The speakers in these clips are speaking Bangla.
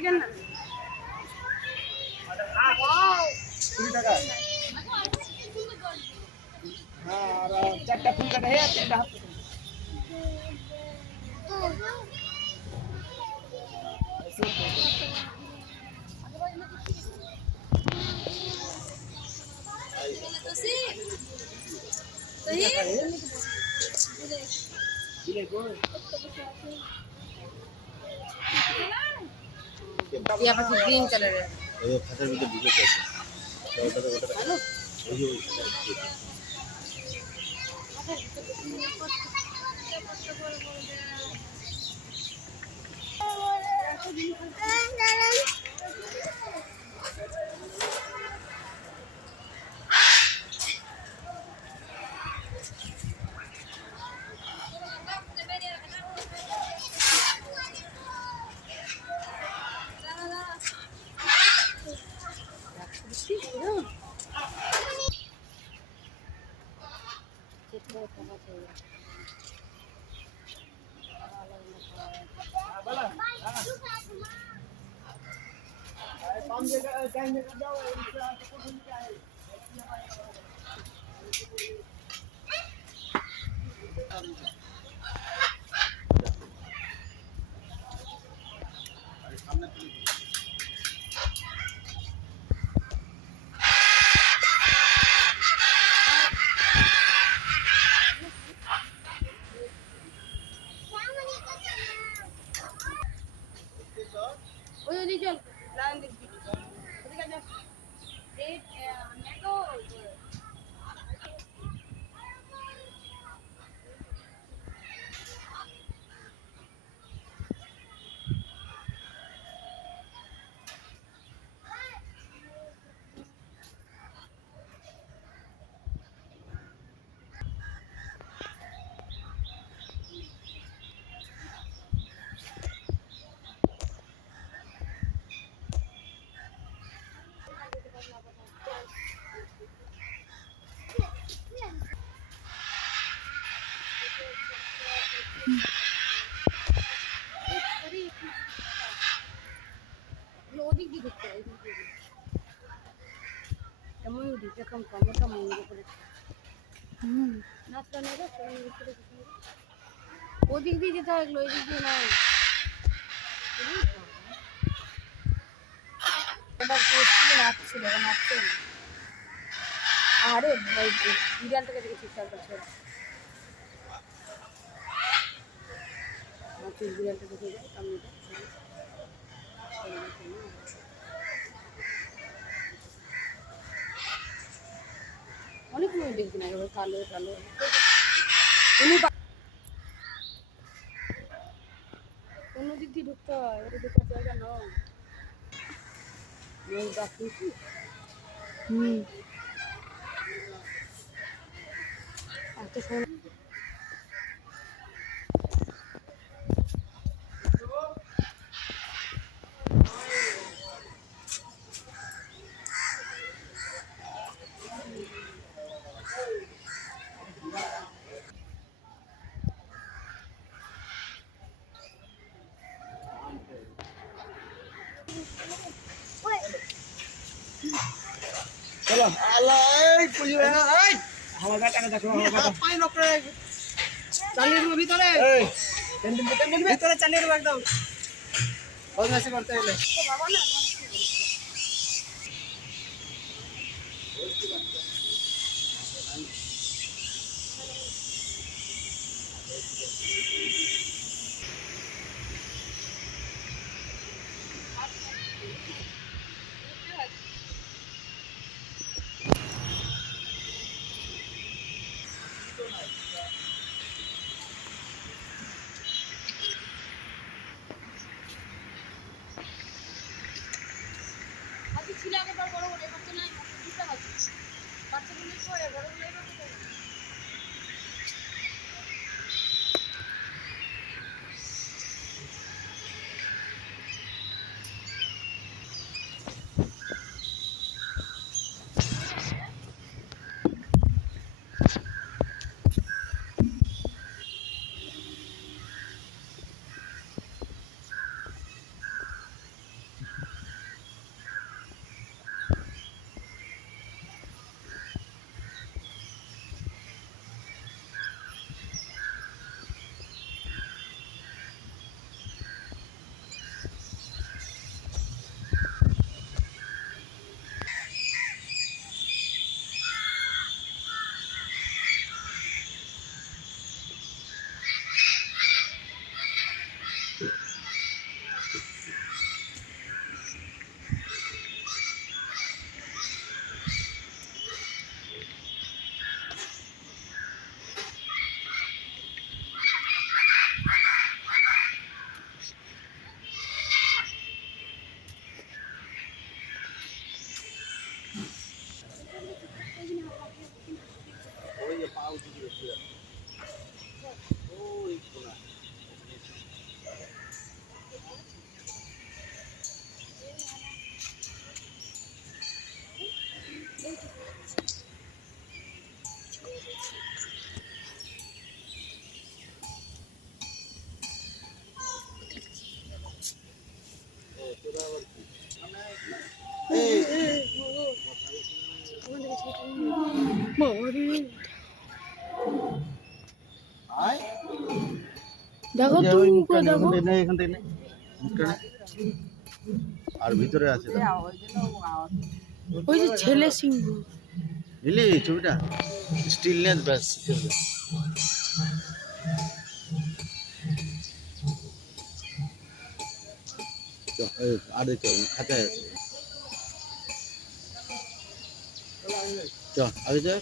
চিকেন না 20 টাকা হ্যাঁ আর চারটা ফুল কাটা হ্যাঁ তিনটা হাফ यहाँ पर ग्रीन कलर है ये फसल में तो बिके कैसे हेलो ये ওদিক দিয়ে যেতে হয় ওই দিক দিয়ে নয় নাচছিল নাচছে আরে বিড়ালটাকে দেখে ঠিকঠাক করছে বিড়ালটা দেখে যায় কামড়িটা অনেক মেয়ে দেখবি না এবার কালো কালো অন্য দিক দিয়ে ঢুকতে হয় এবারে ঢোকার জায়গা নয় ডাকি এত শোন চলো আলাই পুজো এই আমার গাটাকে দেখো আমার গাটা পাই নকরে চালিয়ে দেব ভিতরে এই ভিতরে চালিয়ে দেব একদম বদমাশি করতে হলে বাবা না দেখো যে তো ওই মুখে মুখটা নে, দেখো। ওখান থেকে নে, এখান থেকে নে। মুখটা নে। আর ভিতরে আছে তো। ওই যে ছেলে সিংহ। নিলি ছবিটা স্টিল নেস ব্যাস আর দেখো খাতায় আছে চ আগে যা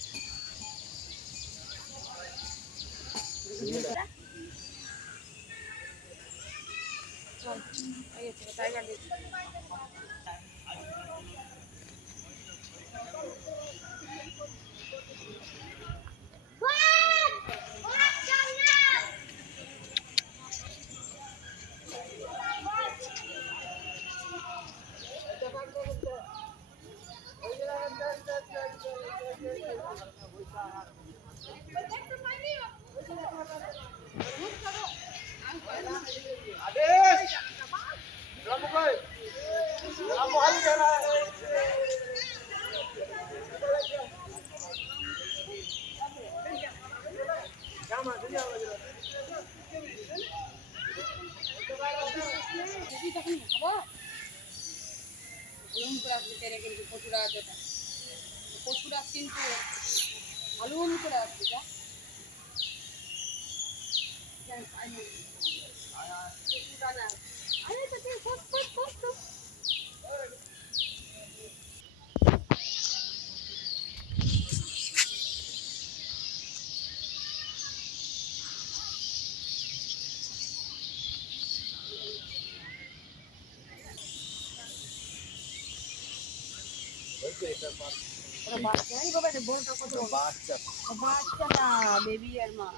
বাচ্চাটা বেবি আর মা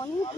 অনেক